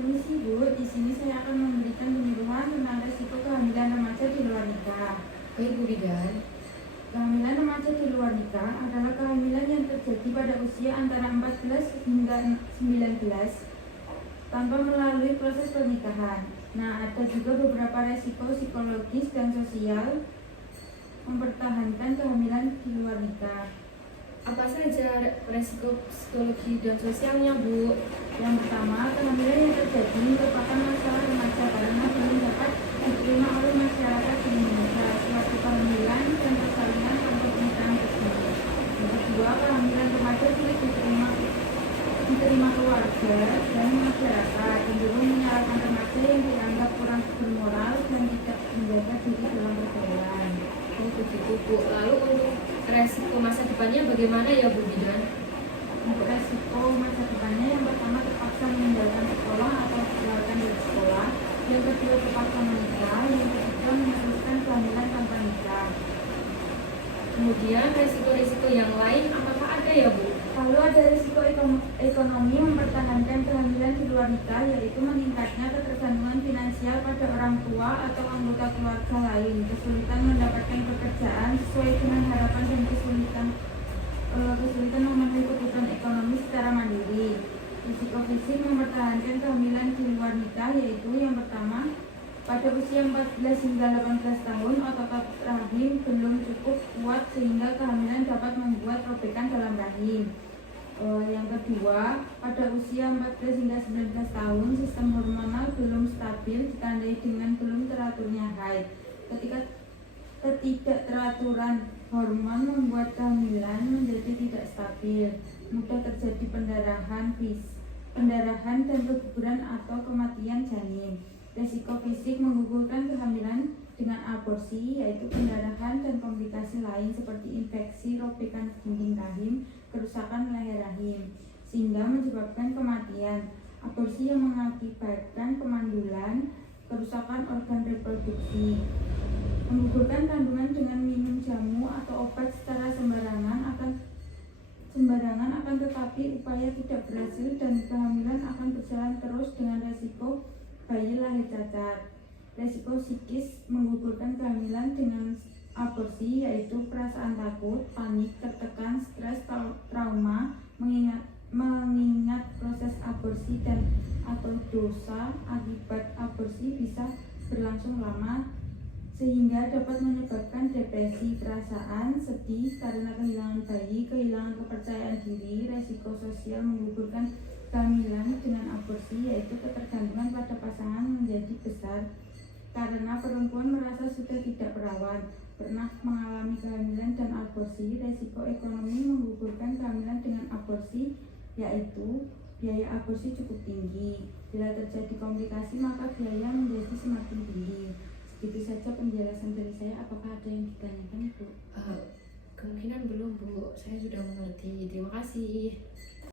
Permisi Bu, di sini saya akan memberikan penyuluhan tentang resiko kehamilan remaja di luar nikah. Baik Bu Bidan. Kehamilan remaja di luar nikah adalah kehamilan yang terjadi pada usia antara 14 hingga 19 tanpa melalui proses pernikahan. Nah, ada juga beberapa resiko psikologis dan sosial mempertahankan kehamilan di luar nikah. Apa saja resiko psikologi dan sosialnya Bu? Yang pertama, kehamilan yang terjadi merupakan masalah remaja karena belum dapat diterima oleh masyarakat di Indonesia suatu kehamilan dan persalinan atau pernikahan tersebut. Yang kedua, kehamilan remaja sulit diterima keluarga dan masyarakat, cenderung menyalahkan remaja yang dianggap kurang bermoral dan tidak menjaga diri dalam pergaulan. Begitu Bu. Lalu untuk resiko masa depannya bagaimana ya Bu Bidan? Untuk resiko masa depannya, yang pertama terpaksa meninggalkan sekolah atau dikeluarkan dari sekolah. Yang kedua terpaksa menikah. Yang ketiga meneruskan kehamilan tanpa nikah. Kemudian resiko-resiko yang lain apakah ada ya Bu? Lalu ada risiko ekonomi mempertahankan kehamilan di luar nikah, yaitu meningkatnya ketergantungan finansial pada orang tua atau anggota keluarga lain, kesulitan mendapatkan pekerjaan sesuai dengan harapan dan kesulitan memenuhi kebutuhan ekonomi secara mandiri. Risiko fisik mempertahankan kehamilan di luar nikah, yaitu yang pertama, pada usia 14 hingga 18 tahun, otot rahim belum cukup kuat sehingga kehamilan dapat membuat robekan dalam rahim. Yang kedua, pada usia 14 hingga 19 tahun, sistem hormonal belum stabil ditandai dengan belum teraturnya haid. Ketika ketidakteraturan hormon membuat kehamilan menjadi tidak stabil, mudah terjadi pendarahan dan keguguran atau kematian janin. Resiko fisik menggugurkan kehamilan dengan aborsi, yaitu pendarahan dan komplikasi lain seperti infeksi, robekan dinding rahim, kerusakan leher rahim, sehingga menyebabkan kematian. Aborsi yang mengakibatkan kemandulan, kerusakan organ reproduksi. Menggugurkan kandungan dengan minum jamu atau obat secara sembarangan akan tetapi upaya tidak berhasil dan kehamilan akan berjalan terus dengan resiko bayi lahir cacat. Resiko psikis menggugurkan kehamilan dengan aborsi, yaitu perasaan takut, panik, tertekan, stres, trauma, mengingat proses aborsi dan atau dosa akibat aborsi bisa berlangsung lama sehingga dapat menyebabkan depresi, perasaan, sedih karena kehilangan bayi, kehilangan kepercayaan diri. Resiko sosial menggugurkan kehamilan dengan aborsi, yaitu ketergantungan pada pasangan menjadi besar karena perempuan merasa sudah tidak perawan, pernah mengalami kehamilan dan aborsi. Resiko ekonomi menggugurkan kehamilan dengan aborsi, yaitu biaya aborsi cukup tinggi. Bila terjadi komplikasi maka biaya menjadi semakin tinggi. Itu saja penjelasan dari saya. Apakah ada yang ditanyakan, Bu? Kemungkinan belum Bu, saya sudah mengerti. Terima kasih.